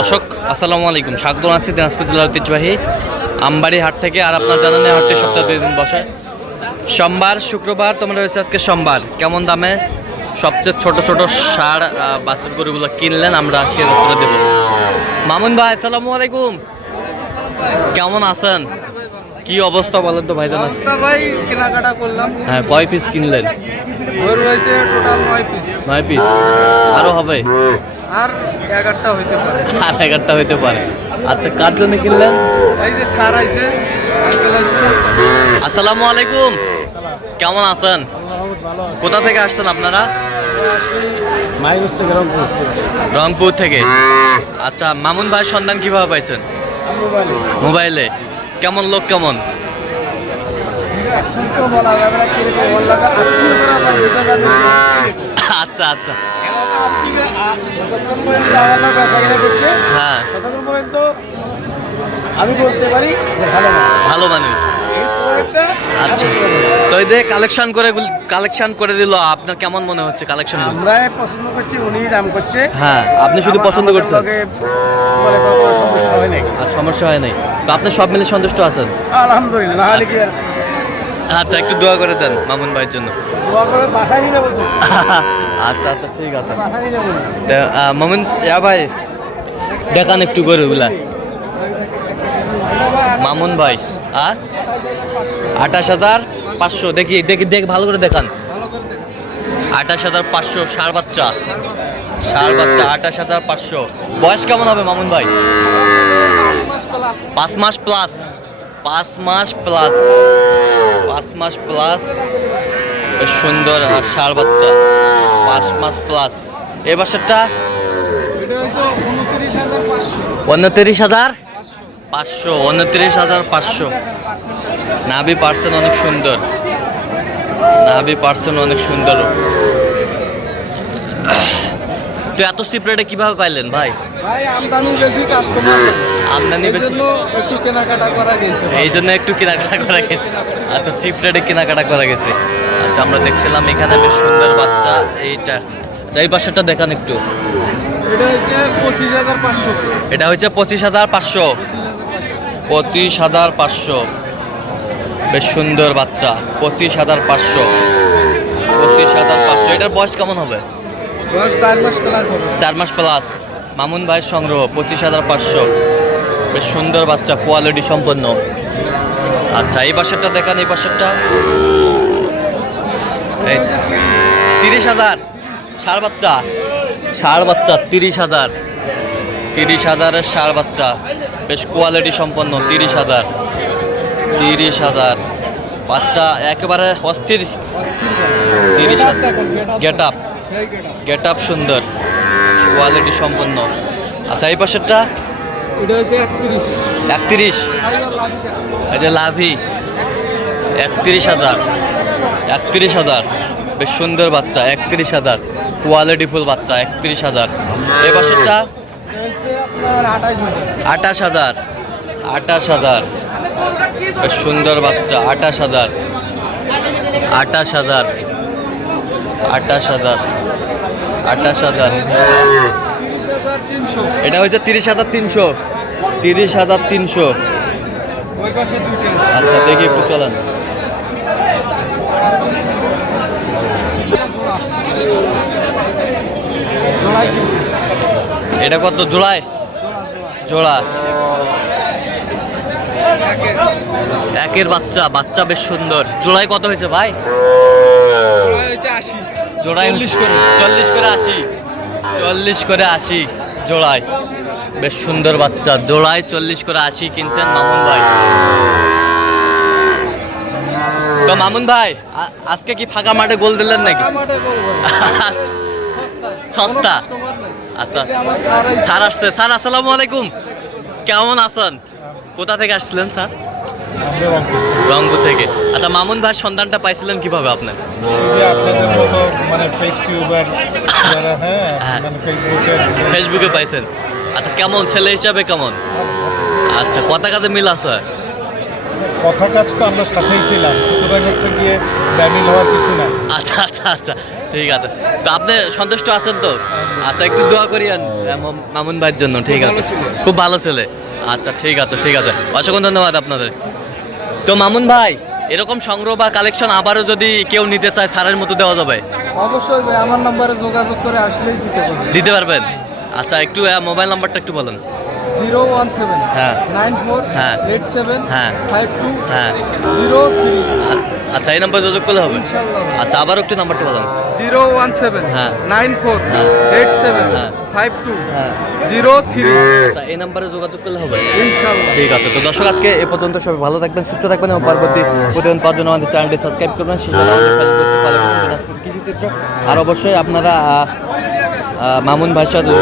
দর্শক আসসালামু আলাইকুম। স্বাগত আছি দিনাজপুর জেলার ঐতিহ্যবাহী আমবাড়ি হাট থেকে আর আপনার জানেন হাটটি সপ্তাহে দুই দিন বসে। সোমবার শুক্রবার তোমরা রয়েছে আজকে সোমবার। কেমন দামে সবচেয়ে ছোট ছোট সার বাছুর গরুগুলো কিনলেন আমরা সে করে দেব। মামুন ভাই আসসালামু আলাইকুম। কেমন আছেন? কি অবস্থা বলেন তো ভাইজান? অবস্থা ভাই কেনাকাটা করলাম। হ্যাঁ কয় পিস কিনলেন? গরু হয়েছে টোটাল নয় পিস নয় পিস আরও হবে? আর এগারোটা হইতে পারে। আর এগারোটা হইতে পারে। আচ্ছা কার জন্য কিনলেন? এই যে সার আইছে আসসালামু আলাইকুম। কেমন আছেন? কোথা থেকে আসছেন আপনারা? রংপুর থেকে। আচ্ছা মামুন ভাই সন্ধান কীভাবে পাইছেন? মোবাইলে। কেমন লোক কেমন? আচ্ছা আচ্ছা। হ্যাঁ। আমি বলতে পারি ভালো মানুষ। আচ্ছা। তো এই কালেকশন করে কালেকশন করে দিল আপনার কেমন মনে হচ্ছে কালেকশন আমরা পছন্দ করছি উনি দাম করছে। হ্যাঁ আপনি শুধু পছন্দ করছেন? সমস্যা হয় নাই। সমস্যা হয় নাই। তো আপনি সব মিলে সন্তুষ্ট আছেন? আলহামদুলিল্লাহ আর আচ্ছা একটু দোয়া করে দেন মামুন ভাইয়ের জন্য। দোয়া করে বাসায় নিয়ে যাব আচ্ছা আচ্ছা ঠিক আছে। বাসায় নিয়ে যাব। মামুন ইয়া ভাই দেখান একটু গরুগুলা। মামুন ভাই আ? আঠাশ হাজার পাঁচশো দেখি দেখি দেখি ভালো করে দেখান। আঠাশ হাজার পাঁচশো সার বাচ্চা। সার বাচ্চা আঠাশ হাজার পাঁচশো। বয়স কেমন হবে মামুন ভাই? পাঁচ মাস প্লাস পাঁচ মাস প্লাস পাঁচ মাস প্লাস সুন্দর আর বাচ্চা। পাঁচ মাস প্লাস এ বছরটা? এটা উনত্রিশ হাজার পাঁচশো। উনত্রিশ হাজার পাঁচশো। নাভি পার্সেন অনেক সুন্দর। নাভি পার্সেন অনেক সুন্দর। তো এত চিপ রেটে কীভাবে পাইলেন ভাই? ভাই আমদানি বেশি কাস্টমার আমদানি বেশি একটু কেনাকাটা করা গেছে। এই জন্য একটু কেনাকাটা করা গেছে। আচ্ছা চিপ রেটে কেনাকাটা করা গেছে। আচ্ছা আমরা দেখছিলাম এখানে বেশ সুন্দর বাচ্চা এইটা। এই পাশেটা দেখান একটু। এটা হচ্ছে পঁচিশ হাজার পাঁচশো। পঁচিশ হাজার পাঁচশো। বেশ সুন্দর বাচ্চা। পঁচিশ হাজার পাঁচশো। পঁচিশ হাজার পাঁচশো। এটার বয়স কেমন হবে? চার মাস প্লাস হবে। চার মাস প্লাস মামুন ভাইয়ের সংগ্রহ পঁচিশ হাজার পাঁচশো। বেশ সুন্দর বাচ্চা কোয়ালিটি সম্পন্ন। আচ্ছা এই পাশেরটা দেখান, এই এই তিরিশ হাজার ষাড় বাচ্চা ষাড় বাচ্চা, তিরিশ হাজার। তিরিশ হাজারের ষাড় বাচ্চা, বেশ কোয়ালিটি সম্পন্ন, তিরিশ হাজার। তিরিশ হাজার। বাচ্চা একেবারে অস্থির। তিরিশ হাজার। গেট আপ গেট আপ সুন্দর। কোয়ালিটি সম্পন্ন। আচ্ছা এই পাশেরটা? এটা একত্রিশ। একত্রিশ? এই লাভি। একত্রিশ হাজার। একত্রিশ হাজার। বেশ সুন্দর বাচ্চা, একত্রিশ হাজার। কোয়ালিটি ফুল বাচ্চা, একত্রিশ হাজার। পাশেরটা? আপনার আঠাশ হাজার। আটাশ হাজার। বেশ সুন্দর বাচ্চা আটাশ হাজার। আটাশ হাজার। আটাশ হাজার। আটাশ হাজার। এটা হয়েছে তিরিশ হাজার তিনশো। তিরিশ হাজার তিনশো। আচ্ছা দেখি একটু চলেন। এটা কত? জোড়ায়? জোড়া। একের বাচ্চা বাচ্চা বেশ সুন্দর। জোড়ায় কত হয়েছে ভাই? জোড়ায় চল্লিশ করে। চল্লিশ করে আশি। চল্লিশ করে আশি। জোড়ায়। বেশ সুন্দর বাচ্চা। জোড়ায় চল্লিশ করে আশি কিনছেন মামুন ভাই। তো মামুন ভাই আজকে কি ফাঁকা মাঠে গোল দিলেন নাকি? সস্তা। আচ্ছা। স্যার আসছে। স্যার আসসালামু আলাইকুম। কেমন আছেন? কোথা থেকে আসছিলেন স্যার? রংপুর। থেকে। আচ্ছা মামুন ভাইয়ের সন্ধানটা পাইছিলেন কীভাবে আপনার? মানে ফেস টিউবার যারা হ্যাঁ হ্যাঁ। মানে ফেসবুকে ফেসবুকে পাইছেন। আচ্ছা কেমন? ছেলে হিসাবে কেমন? আচ্ছা কথা কাজে মিল আছে? কথা কাজ তো আমরা সাথেই ছিলাম সুতরাং হচ্ছে গিয়ে ব্যামিল হওয়ার কিছু না আচ্ছা আচ্ছা আচ্ছা ঠিক আছে। তো আপনি সন্তুষ্ট আছেন তো? আচ্ছা একটু দোয়া করিয়েন মামুন ভাইয়ের জন্য ঠিক আছে। খুব ভালো ছেলে। আচ্ছা ঠিক আছে ঠিক আছে। অসংখ্য ধন্যবাদ আপনাদের। তো মামুন ভাই এরকম সংগ্রহ বা কালেকশন আবারও যদি কেউ নিতে চায় সারের মতো দেওয়া যাবে? অবশ্যই ভাই আমার নম্বরে যোগাযোগ করে আসলেই দিতে পারবেন দিতে পারবেন? আচ্ছা একটু মোবাইল নাম্বারটা একটু বলেন। জিরো ওয়ান সেভেন হ্যাঁ। নাইন ফোর হ্যাঁ। এইট সেভেন হ্যাঁ। ফাইভ টু হ্যাঁ জিরো থ্রি আচ্ছা এই নাম্বার যোগাযোগ করলে হবে আচ্ছা আবার একটু নাম্বারটা বলেন জিরো ওয়ান সেভেন হ্যাঁ। নাইন ফোর হ্যাঁ। এইট সেভেন হ্যাঁ। ফাইভ টু জিরো থ্রি আচ্ছা এই নাম্বারে যোগাযোগ করলে হবে ইনশাল্লাহ ঠিক আছে তো দর্শক আজকে এ পর্যন্ত সবাই ভালো থাকবেন সুস্থ থাকবেন এবং পরবর্তী প্রতিদিন পাওয়ার জন্য আমাদের চ্যানেলটি সাবস্ক্রাইব করবেন সাথে আমাদের কৃষি চিত্র আর অবশ্যই আপনারা মামুন ভাইয়ের সাথে